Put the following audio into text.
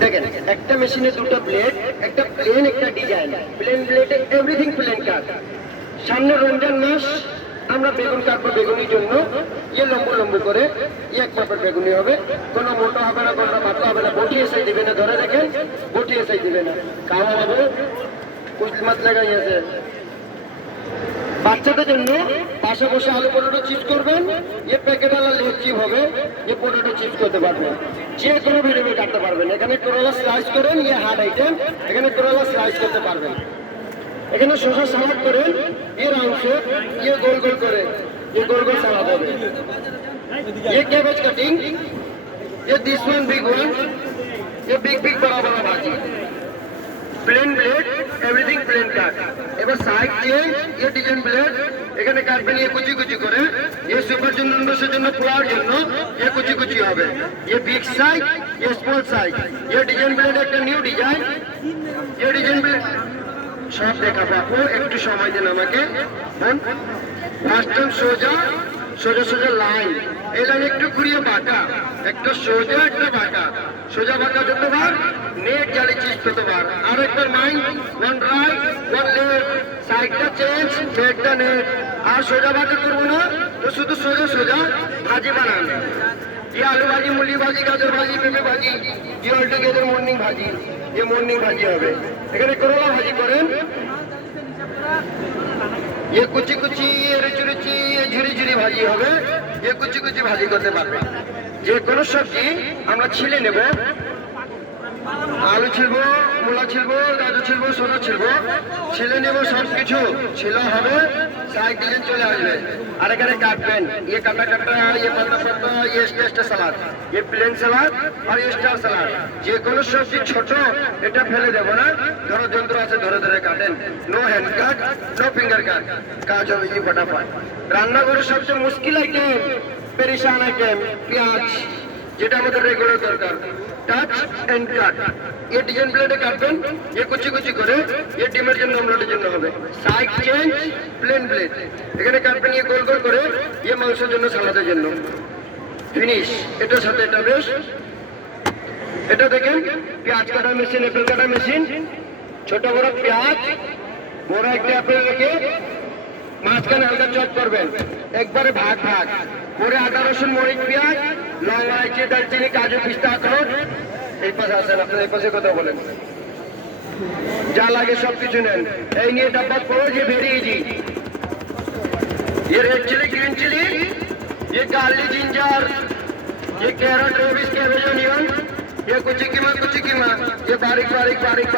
দেখেন একটা মেশিনে দুটো ব্লেড, একটা প্লেন একটা ডিজাইন। প্লেন ব্লেডে এভরিথিং প্লেন কাট। সামনে রমজান মাস, আমরা বেগুন কাটবো বেগুনির জন্য। ইয়ে লম্বু লম্বু করে এক মাপের বেগুনি হবে, কোনো মোটা হবে না, কোনো মাথা হবে না। বটি এসে দিবে না, ধরে দেখেন বটি এসে দিবে না, খাওয়া হবে কুচ মাছ লাগাইছে। বাচ্চাদের জন্য পাশে বসে আলু পটেটো চিপস করবেন, এ প্যাকেট আলা চিপ হবে, এ পটেটো চিপস করতে পারবেন, যে কোনো ভেরিয়েবল কাটতে পারবেন। এখানে করলা স্লাইস করেন, ইয়ে হার্ড আইটেম, এখানে করলা স্লাইস করতে পারবেন। এখানে শসা সালাদ করেন, এর অংশ ইয়ে গোল গোল করে, ये गोल गोल सलाद হবে। ये कैबेज कटिंग, ये दिस वन बिग वन, ये बिग बिग बड़ा बड़ा भाजी। প্লেন ব্লেড, এভরিথিং প্লেন কাট। এবার সাইড চেঞ্জ, ये ডিজাইন ব্লেড এখানে কাটবেন ये কুচি কুচি করে। ये সুপার জন্য নুডলসের জন্য পোলাওর জন্য ये কুচি কুচি হবে। ये বিগ সাইজ, ये স্মল সাইজ। ये ডিজাইন ব্লেড একটা নিউ ডিজাইন। ये ডিজাইন ব্লেড সব দেখাবো আপু, একটু সময় দিন আমাকে। ফার্স্ট টাইম সোজা সোজা সোজা লাইন, এই লাইন একটু ঘুরিয়ে বাঁকা, একটা সোজা একটা বাঁকা। সোজা বাঁকা যতবার, নেট জালি চিজ ততবার। আর একটা mind, one right one left, সাইডটা চেঞ্জ, ব্যাকটা নেট। আর সোজা বাঁকা করবো না, তো শুধু সোজা সোজা ভাজি বানান। ये आलू भाजी, मूली भाजी, गाजर भाजी, पेঁপে भाजी, ये ऑल टुगेदर मॉर्निंग भाजी, ये मॉर्निंग भाजी হবে। এখানে করলা ভাজি করেন, ये कुची कुची, ये रुचि रुचि, ये झिरी झिरी भाजी হবে। ये কুচি কুচি ভাজি করতে পারবেন। যে কোনো সবজি আমরা ছিলে নেব, আলু ছিলবো, মূলা ছিলবো, গাজর ছিলবো, শসা ছিলবো, ছিলে নেব, সব কিছু ছিলা হবে, সাইড ডিজাইন চলে আসবে। আর এখানে কাটবেন, ये কাটা কাটা, ये পাতা পাতা, ये স্টার সালাদ, ये প্লেন সালাদ আর ये স্টার সালাদ। যে কোনো সবজি ছোট, এটা ফেলে দেবো না, ধরো যন্ত্র আছে ধরে ধরে কাটেন। নো হ্যান্ড কাট, নো ফিঙ্গার কাট, কাজ হবে ये फटाफट। রান্নাঘরের সবচেয়ে মুশকিল আইটেম, পেরেশান আইটেম, পেঁয়াজ, যেটা আমাদের রেগুলার দরকার। টাচ এন্ড কাট, ये ডিজাইন ব্লেডে কাটবেন, ये কুচি কুচি করে, ये ডিমের জন্য অমলেটের জন্য হবে। সাইড চেঞ্জ, প্লেন ব্লেড এখানে কাটবেন, ये গোল গোল করে, ये মাংসের জন্য, সালাদের জন্য। ফিনিশ। এটার সাথে এটা বেশ। এটা দেখেন পেঁয়াজ কাটা মেশিন, অ্যাপেল কাটা মেশিন। ছোট বড় পেঁয়াজ, বড় একটা অ্যাপেল রেখে মাঝখানে হালকা চপ করবেন, একবারে ভাগ ভাগ করে। আদা রসুন মরিচ পেঁয়াজ, লং ইলাইচি দারচিনি কাজু পিস্তা আখরোট। এই পাশে আসেন, আপনার এই পাশে কথা বলেন, যা লাগে সব কিছু নেন। এই নিয়ে ডাব্বা পড়ো, যে ভেরি ইজি। ये रेड चिली, ग्रीन चिली, ये गार्लिक जिंजर, ये कैरेट, रेबिस, कैबेज, अनियन, ये कुची कीमा, ये बारीक बारीक बारीक